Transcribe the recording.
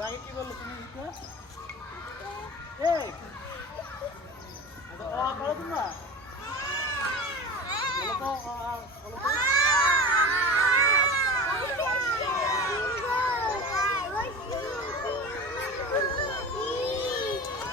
আগে কি বললো তুমি? এই আচ্ছা, করো তোমরা বলো তো বলো তো